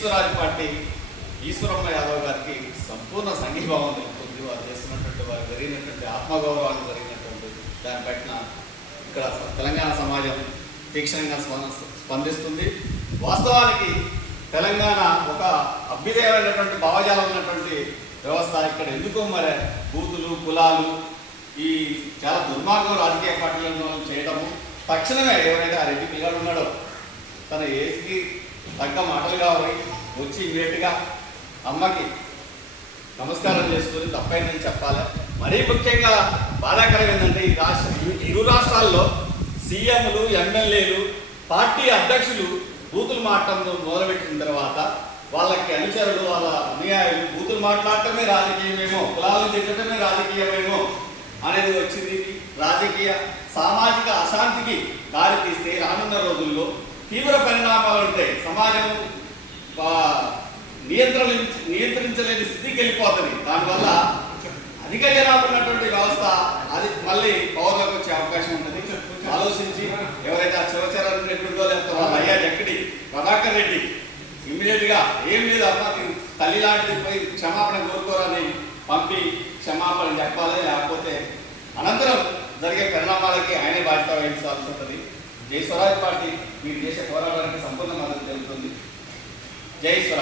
Swaraj party Eshwaramma Yadav గారికి సంపూర్ణ సంఘీభావం తెలుపుతుంది. వారు చేస్తున్నటువంటి వారు జరిగినటువంటి ఆత్మగౌరవాలు జరిగినటువంటి దాని పట్ల ఇక్కడ తెలంగాణ సమాజం తీక్షణంగా స్పందిస్తుంది. వాస్తవానికి తెలంగాణ ఒక అభ్యుదయమైనటువంటి భావజాలం ఉన్నటువంటి వ్యవస్థ. ఇక్కడ ఎందుకో మరి బూతులు కులాలు ఈ చాలా దుర్మార్గం రాజకీయ పార్టీలను చేయడము. తక్షణమే ఎవరైతే ఆ రెడ్డి పిల్లగాడు ఉన్నాడో తన ఏజ్కి తగ్గ మాటలు కావాలి వచ్చి ఇమీడియట్గా అమ్మకి నమస్కారం చేసుకొని తప్పైందని చెప్పాలి. మరీ ముఖ్యంగా బాధాకరం ఏంటంటే ఇరు రాష్ట్రాల్లో సీఎంలు ఎమ్మెల్యేలు పార్టీ అధ్యక్షులు బూతులు మాట్లాడడం మొదలుపెట్టిన తర్వాత వాళ్ళకి అనుచరులు వాళ్ళ అనుయాయులు బూతులు మాట్లాడటమే రాజకీయమేమో, కులాలను తిట్టడమే రాజకీయమేమో అనేది వచ్చింది. రాజకీయ సామాజిక అశాంతికి దారితీస్తే రానున్న రోజుల్లో తీవ్ర పరిణామాలు ఉంటాయి. సమాజం నియంత్రించలేని స్థితికి వెళ్ళిపోతుంది. దానివల్ల అధిక జనాభా ఉన్నటువంటి వ్యవస్థ అది మళ్ళీ పౌరులకు వచ్చే అవకాశం ఉంటుంది. ఆలోచించి ఎవరైతే ఆ శివచరణ్ రెడ్డి ఉందో లేకపోతే వాళ్ళ అయ్యా జక్కడి ప్రభాకర్ రెడ్డి ఇమ్మీడియట్గా ఏం లేదు అమ్మ తల్లి లాంటిది పోయి క్షమాపణ కోరుకోరని పంపి క్షమాపణ చెప్పాలి. లేకపోతే అనంతరం జరిగే పరిణామాలకి ఆయనే బాధ్యత వహించాల్సి ఉంటుంది. జై స్వరాజ్ పార్టీ మీరు చేసే పోరాటానికి సంపూర్ణ మద్దతు తెలుపుతుంది. జై స్వరాజ్.